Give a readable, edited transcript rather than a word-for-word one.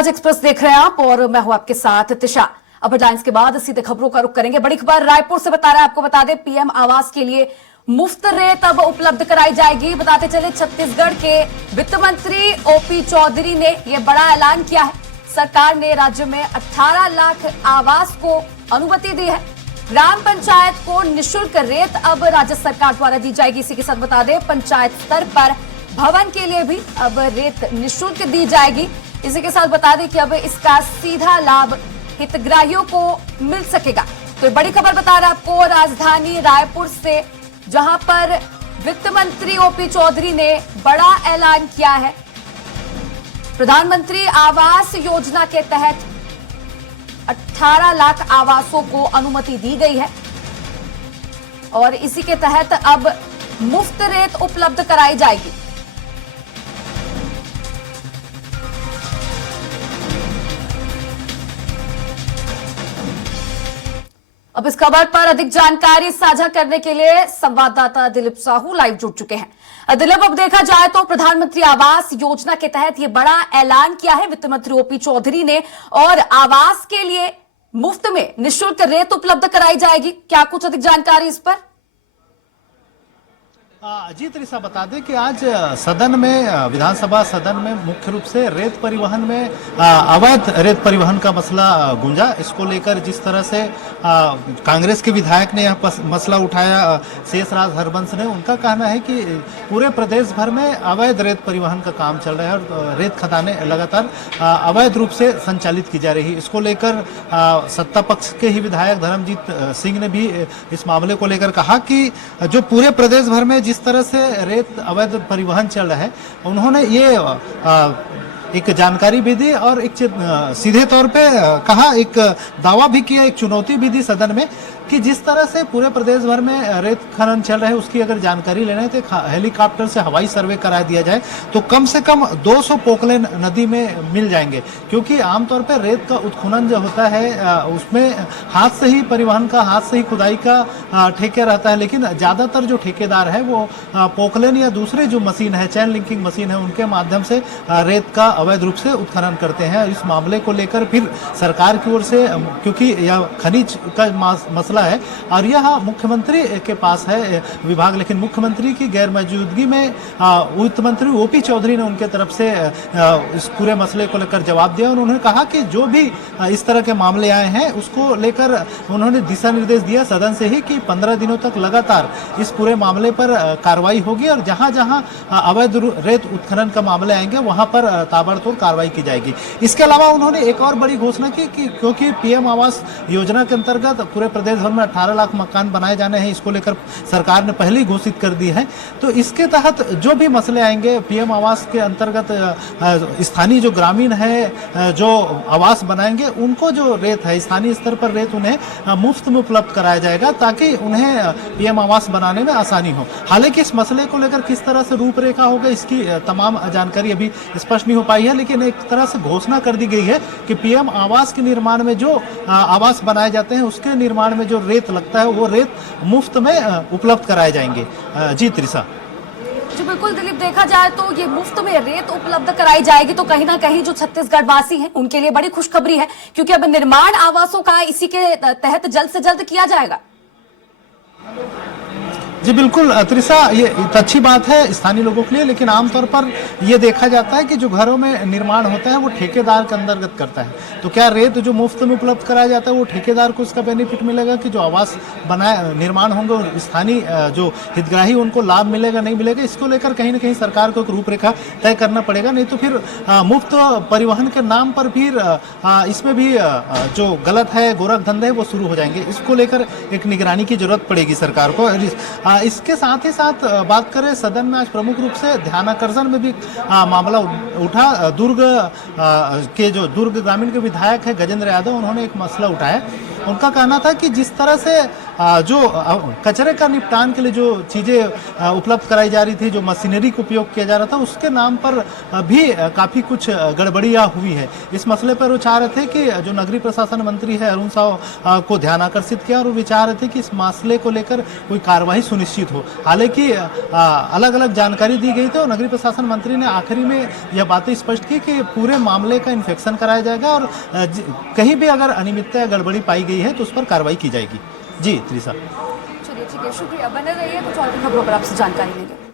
राज express देख रहे हैं आप और मैं हूं आपके साथ तिशा। अब हेडलाइंस के बाद सीधे खबरों का रुख करेंगे। बड़ी खबर रायपुर से बता रहा है, आपको बता दें पीएम आवास के लिए मुफ्त रेत अब उपलब्ध कराई जाएगी। बताते चले छत्तीसगढ़ के वित्त मंत्री ओपी चौधरी ने यह बड़ा ऐलान किया है। सरकार ने राज्य में 18 लाख आवास को अनुमति दी है। ग्राम पंचायत को निःशुल्क रेत अब राज्य सरकार द्वारा दी जाएगी। इसी के साथ बता दें पंचायत स्तर पर भवन के लिए भी अब रेत निःशुल्क दी जाएगी। इसी के साथ बता दें कि अब इसका सीधा लाभ हितग्राहियों को मिल सकेगा। तो बड़ी खबर बता रहा आपको राजधानी रायपुर से, जहां पर वित्त मंत्री ओपी चौधरी ने बड़ा ऐलान किया है। प्रधानमंत्री आवास योजना के तहत 18 लाख आवासों को अनुमति दी गई है और इसी के तहत अब मुफ्त रेत उपलब्ध कराई जाएगी। अब इस खबर पर अधिक जानकारी साझा करने के लिए संवाददाता दिलीप साहू लाइव जुड़ चुके हैं। दिलीप, अब देखा जाए तो प्रधानमंत्री आवास योजना के तहत ये बड़ा ऐलान किया है वित्त मंत्री ओपी चौधरी ने और आवास के लिए मुफ्त में निःशुल्क रेत उपलब्ध कराई जाएगी। क्या कुछ अधिक जानकारी इस पर? जी त्रिशा, बता दें कि आज सदन में, विधानसभा सदन में मुख्य रूप से रेत परिवहन में अवैध रेत परिवहन का मसला गूंजा। इसको लेकर जिस तरह से कांग्रेस के विधायक ने यह मसला उठाया, शेषराज हरबंश ने, उनका कहना है कि पूरे प्रदेश भर में अवैध रेत परिवहन का काम चल रहा है और रेत खदानें लगातार अवैध रूप से संचालित की जा रही है। इसको लेकर सत्ता पक्ष के ही विधायक धर्मजीत सिंह ने भी इस मामले को लेकर कहा कि जो पूरे प्रदेश भर में जिस तरह से रेत अवैध परिवहन चल रहा है, उन्होंने ये एक जानकारी भी दी और एक सीधे तौर पे कहा, एक दावा भी किया, एक चुनौती भी दी सदन में कि जिस तरह से पूरे प्रदेश भर में रेत खनन चल रहा है उसकी अगर जानकारी लेना है तो हेलीकॉप्टर से हवाई सर्वे करा दिया जाए तो कम से कम 200 पोकलेन नदी में मिल जाएंगे। क्योंकि आमतौर पर रेत का उत्खनन जो होता है उसमें हाथ से ही परिवहन का, हाथ से ही खुदाई का ठेके रहता है, लेकिन ज़्यादातर जो ठेकेदार है वो पोकलेन या दूसरे जो मशीन है, चैन लिंकिंग मशीन है, उनके माध्यम से रेत का अवैध रूप से उत्खनन करते हैं। इस मामले को लेकर फिर सरकार की ओर से, क्योंकि यह खनिज का मसला है और यह मुख्यमंत्री के पास है विभाग, लेकिन मुख्यमंत्री की गैर मौजूदगी में वित्त मंत्री ओपी चौधरी ने उनके तरफ से इस पूरे मसले को लेकर जवाब दिया और उन्होंने कहा कि जो भी इस तरह के मामले आए हैं उसको लेकर उन्होंने दिशा निर्देश दिया सदन से ही कि 15 दिनों तक लगातार इस पूरे मामले पर कार्रवाई होगी और जहां जहां अवैध रेत उत्खनन का मामले आएंगे वहां पर ताबड़तोड़ कार्रवाई की जाएगी। इसके अलावा उन्होंने एक और बड़ी घोषणा की कि क्योंकि पीएम आवास योजना के अंतर्गत पूरे प्रदेश भर में 18 लाख मकान बनाए जाने हैं, इसको लेकर सरकार ने पहले ही घोषित कर दी है, तो इसके तहत जो भी मसले आएंगे पीएम आवास के अंतर्गत स्थानीय जो ग्रामीण है जो आवास बनाएंगे उनको जो रेत है स्थानीय स्तर पर रेत उन्हें मुफ्त में उपलब्ध कराया जाएगा ताकि उन्हें पीएम आवास बनाने में आसानी हो। हालांकि इस मसले को लेकर किस तरह से रूपरेखा होगा इसकी तमाम जानकारी अभी स्पष्ट नहीं हो पाई है, लेकिन एक तरह से घोषणा कर दी गई है कि पीएम आवास के निर्माण में जो आवास बनाए जाते हैं उसके निर्माण में जो रेत लगता है वो रेत मुफ्त में उपलब्ध कराए जाएंगे। जी त्रिशा। जी बिल्कुल दिलीप, देखा जाए तो ये मुफ्त में रेत उपलब्ध कराई जाएगी तो कहीं ना कहीं जो छत्तीसगढ़ वासी हैं उनके लिए बड़ी खुशखबरी है, क्योंकि अब निर्माण आवासों का इसी के तहत जल्द से जल्द किया जाएगा। जी बिल्कुल त्रिशा, ये अच्छी बात है स्थानीय लोगों के लिए, लेकिन आमतौर पर यह देखा जाता है कि जो घरों में निर्माण होता है वो ठेकेदार के अंतर्गत करता है। तो क्या रेत जो मुफ्त में उपलब्ध कराया जाता है वो ठेकेदार को इसका बेनिफिट मिलेगा कि जो आवास बनाए निर्माण होंगे और स्थानीय जो हितग्राही उनको लाभ मिलेगा नहीं मिलेगा, इसको लेकर कहीं ना कहीं सरकार को एक रूपरेखा तय करना पड़ेगा। नहीं तो फिर मुफ्त परिवहन के नाम पर फिर इसमें भी जो गलत है, गोरख धंधे है, वो शुरू हो जाएंगे। इसको लेकर एक निगरानी की जरूरत पड़ेगी सरकार को। इसके साथ ही साथ बात करें, सदन में आज प्रमुख रूप से ध्यानाकर्षण में भी मामला उठा। दुर्ग ग्रामीण के विधायक है गजेंद्र यादव, उन्होंने एक मसला उठाया। उनका कहना था कि जिस तरह से जो कचरे का निपटान के लिए जो चीजें उपलब्ध कराई जा रही थी, जो मशीनरी का उपयोग किया जा रहा था, उसके नाम पर भी काफी कुछ गड़बड़ियां हुई है। इस मसले पर वो चाह रहे थे कि जो नगरीय प्रशासन मंत्री है अरुण साव को ध्यान आकर्षित किया और वो विचार रहे थे कि इस मसले को लेकर कोई कार्रवाई सुनिश्चित हो। हालांकि अलग अलग जानकारी दी गई थी और नगरीय प्रशासन मंत्री ने आखिरी में यह बातें स्पष्ट की कि पूरे मामले का इन्फेक्शन कराया जाएगा और कहीं भी अगर अनियमितता या गड़बड़ी पाई गई है तो उस पर कार्रवाई की जाएगी। जी त्रिशा। चलिए ठीक है, शुक्रिया, बने रहिए, कुछ और भी खबरों पर आपसे जानकारी लेंगे।